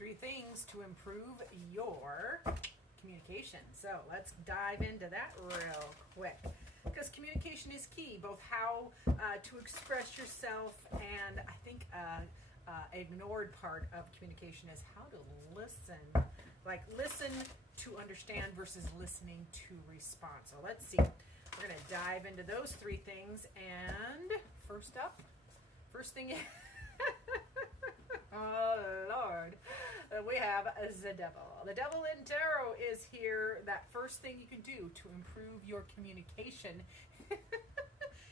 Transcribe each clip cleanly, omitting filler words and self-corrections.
3 things to improve your communication. So let's dive into that real quick, because communication is key, both how to express yourself, and I think an ignored part of communication is how to listen. Like, listen to understand versus listening to respond. So let's see. We're going to dive into those 3 things. And first thing is, oh Lord, we have the devil. The devil in tarot is here. That first thing you can do to improve your communication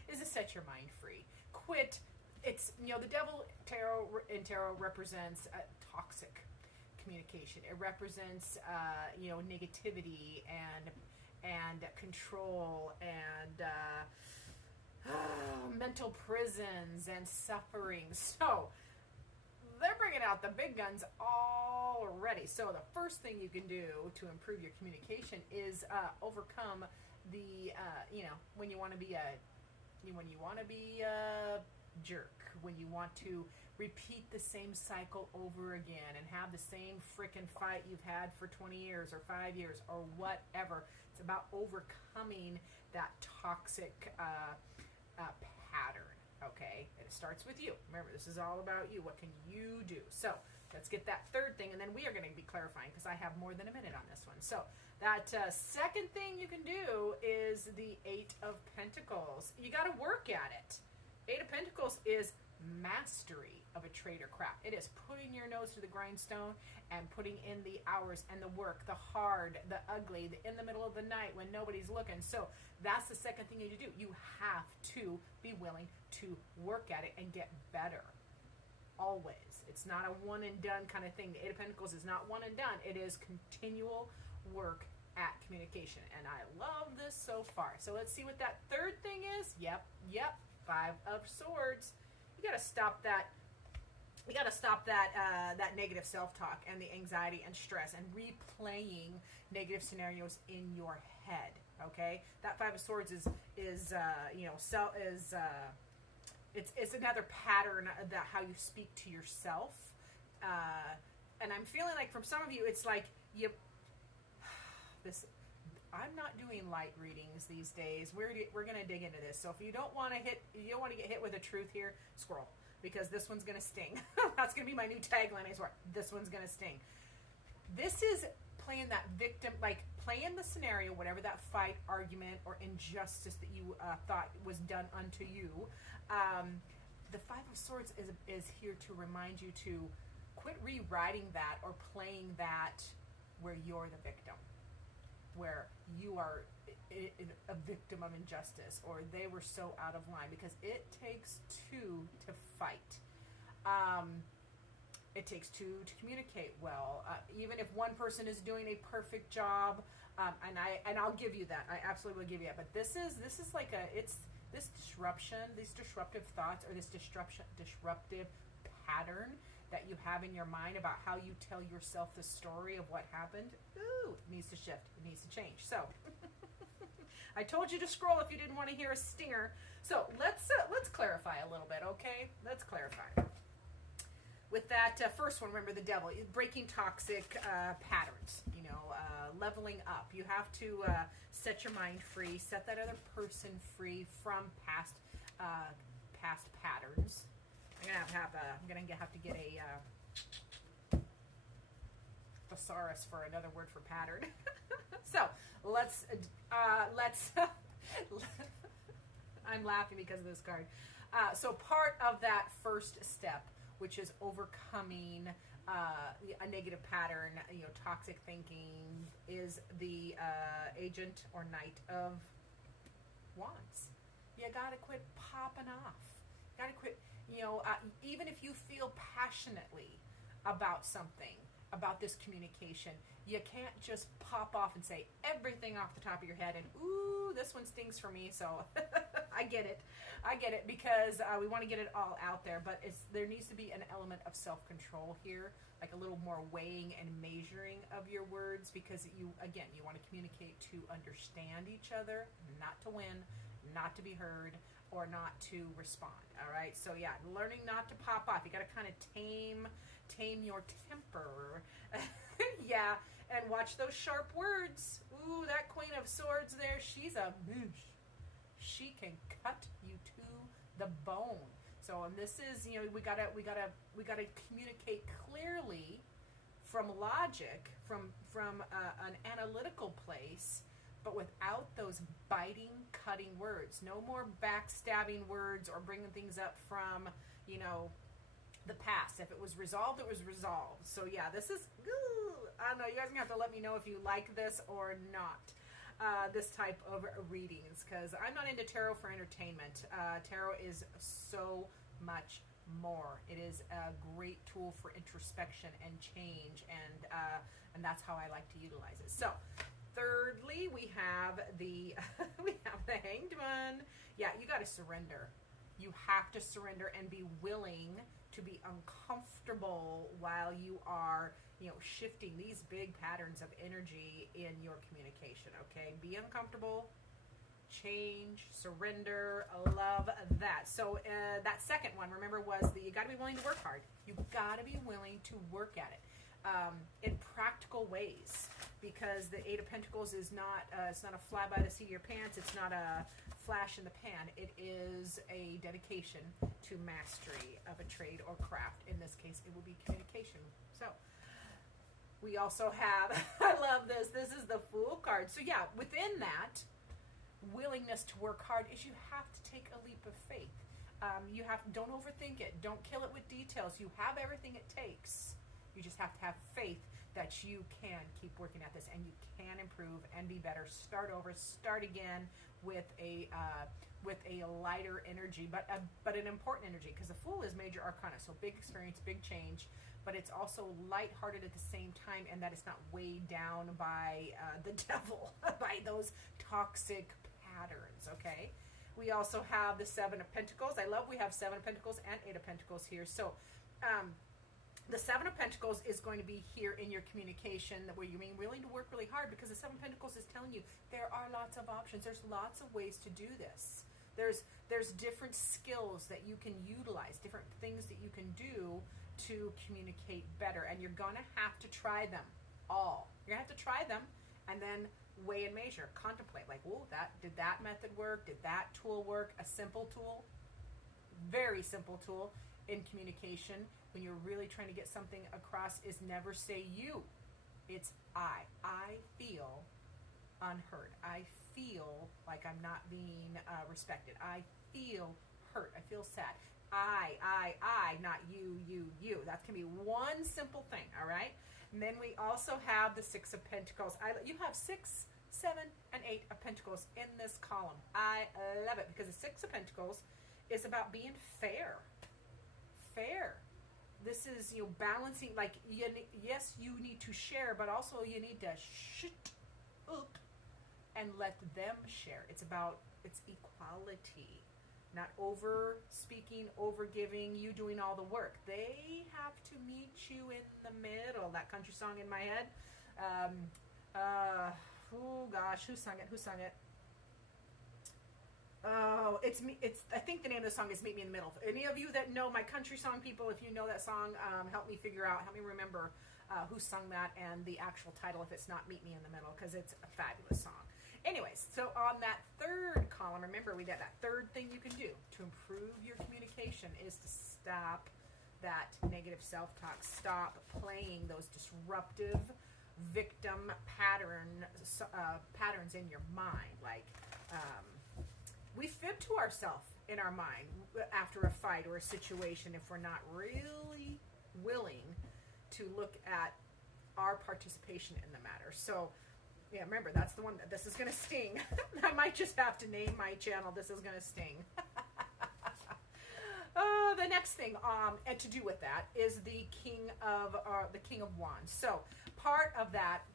is to set your mind free. Quit. It's, the devil in tarot represents toxic communication. It represents, negativity and control and mental prisons and suffering. So they're bringing out the big guns already. So the first thing you can do to improve your communication is overcome the, when you want to be a jerk, when you want to repeat the same cycle over again and have the same frickin' fight you've had for 20 years or 5 years or whatever. It's about overcoming that toxic pattern, okay? And it starts with you. Remember, this is all about you. What can you do? So let's get that third thing, and then we are going to be clarifying, because I have more than a minute on this one. So that second thing you can do is the 8 of Pentacles. You got to work at it. 8 of Pentacles is mastery of a trade or craft. It is putting your nose to the grindstone and putting in the hours and the work, the hard, the ugly, the in the middle of the night when nobody's looking. So that's the second thing you need to do. You have to be willing to work at it and get better. Always. It's not a one and done kind of thing. The 8 of Pentacles is not one and done. It is continual work at communication. And I love this so far. So let's see what that third thing is. Yep. 5 of Swords. You got to stop that. You got to stop that negative self-talk and the anxiety and stress and replaying negative scenarios in your head. Okay, that 5 of Swords is it's another pattern that how you speak to yourself. And I'm feeling like from some of you, it's like this. I'm not doing light readings these days. We're going to dig into this. So if you don't want to get hit with the truth here, scroll, because this one's going to sting. That's going to be my new tagline. I swear, this one's going to sting. This is playing that victim, like playing the scenario, whatever that fight, argument, or injustice that you thought was done unto you. The 5 of Swords is here to remind you to quit rewriting that or playing that where you're the victim, where you are a victim of injustice, or they were so out of line, because it takes 2 to fight. It takes 2 to communicate well. Even if one person is doing a perfect job, and I'll give you that. I absolutely will give you that. But this is like this disruption, these disruptive thoughts, or this disruptive pattern that you have in your mind about how you tell yourself the story of what happened. Ooh, it needs to shift. It needs to change. So I told you to scroll if you didn't want to hear a stinger. So let's clarify a little bit, okay? Let's clarify. With that first one, remember the devil, breaking toxic patterns, leveling up. You have to set your mind free, set that other person free from past patterns. I'm gonna have to get a thesaurus for another word for pattern. So let's. I'm laughing because of this card. So part of that first step, which is overcoming a negative pattern, toxic thinking, is the Agent or Knight of Wands. You gotta quit popping off. You gotta quit. Even if you feel passionately about something, about this communication, you can't just pop off and say everything off the top of your head and, ooh, this one stings for me. So I get it, because we want to get it all out there, but there needs to be an element of self-control here, like a little more weighing and measuring of your words, because you want to communicate to understand each other, not to win, not to be heard, or not to respond. All right. So yeah, learning not to pop off. You got to kind of tame your temper. Yeah, and watch those sharp words. Ooh, that Queen of Swords there, she's a moosh. She can cut you to the bone. So, and this is, we gotta communicate clearly from logic, from an analytical place, but without those biting, cutting words. No more backstabbing words or bringing things up from, the past. If it was resolved, it was resolved. So yeah, this is, I don't know, you guys are gonna have to let me know if you like this or not. This type of readings, because I'm not into tarot for entertainment. Tarot is so much more. It is a great tool for introspection and change, and that's how I like to utilize it. So, thirdly, we have the Hanged One. Yeah, you got to surrender. You have to surrender and be willing to be uncomfortable while you are, shifting these big patterns of energy in your communication, okay? Be uncomfortable, change, surrender, love that. So that second one, remember, was that you got to be willing to work hard. You got to be willing to work at it in practical ways, because the Eight of Pentacles is not, it's not a fly by the seat of your pants. It's not a flash in the pan. It is a dedication to mastery of a trade or craft. In this case, it will be communication. So we also have, I love this is the Fool card. So yeah, within that, willingness to work hard is you have to take a leap of faith. Don't overthink it. Don't kill it with details. You have everything it takes. You just have to have faith that you can keep working at this, and you can improve and be better. Start over, start again with a lighter energy, but an important energy, because the Fool is major arcana, so big experience, big change, but it's also lighthearted at the same time, and that it's not weighed down by the devil, by those toxic patterns, okay? We also have the Seven of Pentacles. I love we have Seven of Pentacles and Eight of Pentacles here. So the Seven of Pentacles is going to be here in your communication, where you're being willing to work really hard, because the Seven of Pentacles is telling you there are lots of options. There's lots of ways to do this. There's different skills that you can utilize, different things that you can do to communicate better, and you're going to have to try them all. You're going to have to try them and then weigh and measure, contemplate, like, oh, did that method work? Did that tool work? A simple tool, very simple tool in communication when you're really trying to get something across is never say you. It's I. I feel unheard. I feel like I'm not being respected. I feel hurt. I feel sad. I, not you. That can be one simple thing, all right? And then we also have the Six of Pentacles. You have 6, 7, and 8 of Pentacles in this column. I love it, because the Six of Pentacles is about being fair. This is, balancing, like, yes, you need to share, but also you need to shut up and let them share. It's equality. Not over speaking, over giving, you doing all the work. They have to meet you in the middle. That country song in my head. Oh gosh, who sung it? Oh, it's me. I think the name of the song is "Meet Me in the Middle." Any of you that know my country song people, if you know that song, help me remember who sung that and the actual title if it's not "Meet Me in the Middle," because it's a fabulous song. Anyways, so on that third column, remember we got that third thing you can do to improve your communication is to stop that negative self-talk. Stop playing those disruptive victim patterns in your mind. Like, we fib to ourselves in our mind after a fight or a situation if we're not really willing to look at our participation in the matter. So, yeah, remember, that's the one that this is going to sting. I might just have to name my channel, This Is Going to Sting. The next thing, and to do with that, is the King of Wands. So part of that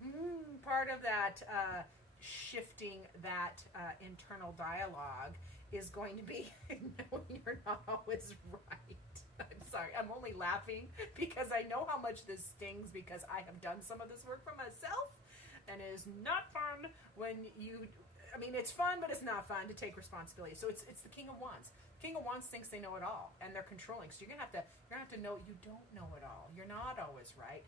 shifting that internal dialogue is going to be knowing you're not always right. I'm sorry, I'm only laughing because I know how much this stings, because I have done some of this work for myself, and it is not fun when it's fun, but it's not fun to take responsibility. So it's the King of Wands. King of Wands thinks they know it all, and they're controlling. So you're gonna have to know you don't know it all. You're not always right.